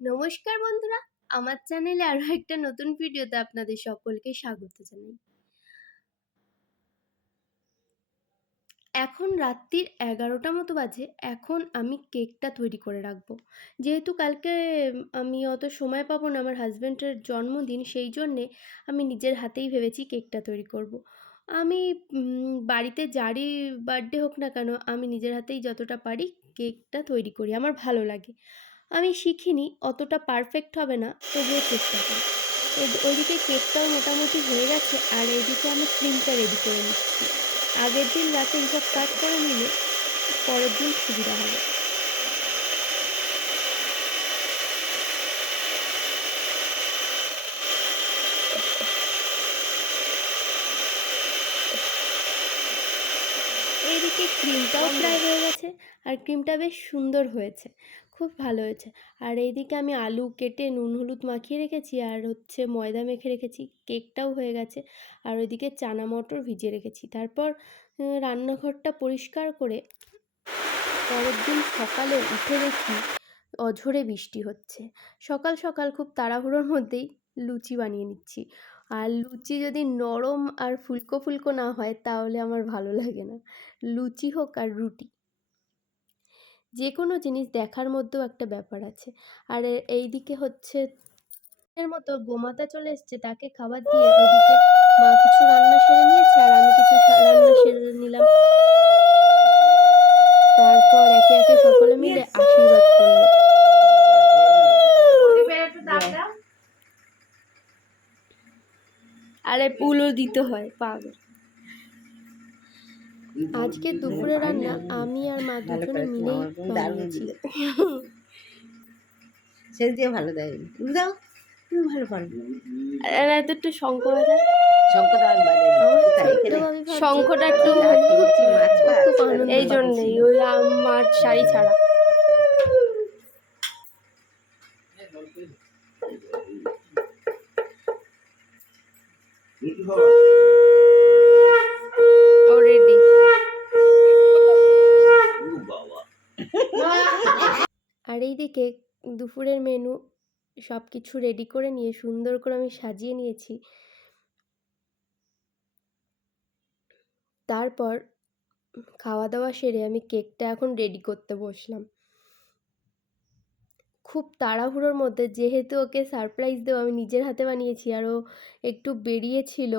নমস্কার বন্ধুরা, আমার চ্যানেলে আরও একটা নতুন ভিডিওতে আপনাদের সকলকে স্বাগত জানাই। এখন রাত্রির এগারোটা মতো বাজে, এখন আমি কেকটা তৈরি করে রাখব। যেহেতু কালকে আমি অত সময় পাবো না আমার হাজব্যান্ডের জন্মদিন, সেই জন্যে আমি নিজের হাতেই ভেবেছি কেকটা তৈরি করব। আমি বাড়িতে যারই বার্থডে হোক না কেন, আমি নিজের হাতেই যতটা পারি কেকটা তৈরি করি, আমার ভালো লাগে। আমি শিখিনি অতটা পারফেক্ট হবে না তবুও চেষ্টা করি। ওইদিকে কেকটাও মোটামুটি হয়ে গেছে আর এদিকে আমি ক্রিমটা রেডি করে নিচ্ছি। আগের দিন রাতে এইসব কাজ করে নিলে পরের দিন সুবিধা হবে। এইদিকে ক্রিমটাও প্রায় হয়ে গেছে আর ক্রিমটা বেশ সুন্দর হয়েছে। খুব ভালো হয়েছে। আর এইদিকে আমি আলু কেটে নুন হলুদ মাখিয়ে রেখেছি, আর হচ্ছে ময়দা মেখে রেখেছি, কেকটাও হয়ে গেছে। আর ওইদিকে চানা মটর ভিজিয়ে রেখেছি। তারপর রান্নাঘরটা পরিষ্কার করে পরের দিন সকালে উঠে দেখি অঝোরে বৃষ্টি হচ্ছে। সকাল সকাল খুব তাড়াহুড়োর মধ্যেই লুচি বানিয়ে নিচ্ছি। আর লুচি যদি নরম আর ফুলকো ফুলকো না হয়, তাহলে আমার ভালো লাগে না। লুচি হোক আর রুটি। যে কোনো জিনিস দেখার মধ্যেও একটা ব্যাপার আছে। আর এই দিকে হচ্ছে এর মতো গোমাতা চলে এসছে, তাকে খাবার দিয়ে ওইদিকে মা কিছু রান্না সেরে নিয়েছে আর আমি কিছু রান্না সেরে নিলাম। তারপর একে একে সকলে মিলে আশীর্বাদ করল। আরে পুলও দিতে হয়, পাগল। আজকে দুপুরে রান্না আমি আর মা দুজনে মিলেই বানিয়েছি। দিলে। দিয়ে ভালো দেয়। তুমি দাও তুমি ভালো পারো। আর এত একটু শঙ্খ বাজা। কি শঙ্খটা কি? এই জন্যেই ওই আমার শাড়ি ছাড়া। ও রেডি আর এইদিকে দুপুরের মেনু সব কিছু রেডি করে নিয়ে সুন্দর করে আমি সাজিয়ে নিয়েছি। তারপর খাওয়া দাওয়া সেরে আমি কেকটা এখন রেডি করতে বসলাম। খুব তাড়াহুড়োর মধ্যে, যেহেতু ওকে সারপ্রাইজ দেবো আমি নিজের হাতে বানিয়েছি আর ও একটু বেরিয়েছিল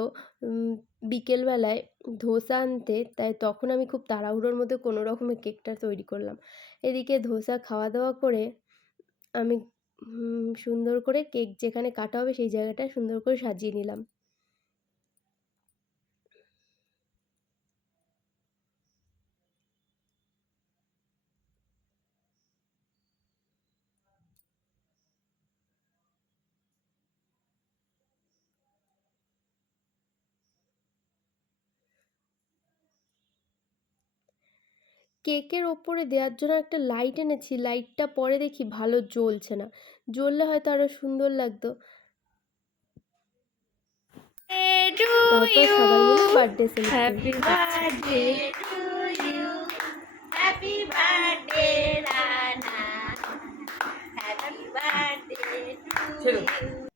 বিকেলবেলায় ধোসা আনতে, তাই তখন আমি খুব তাড়াহুড়োর মধ্যে কোনো রকমের কেকটা তৈরি করলাম। এদিকে ধোসা খাওয়া দাওয়া করে আমি সুন্দর করে কেক যেখানে কাটা হবে সেই জায়গাটা সুন্দর করে সাজিয়ে নিলাম। কেকের ওপরে দেওয়ার জন্য একটা লাইট এনেছি। লাইটটা পরে দেখি ভালো জ্বলছে না। জ্বললে হয়তো আরও সুন্দর লাগতো। Birthday happy birthday Rana happy birthday to you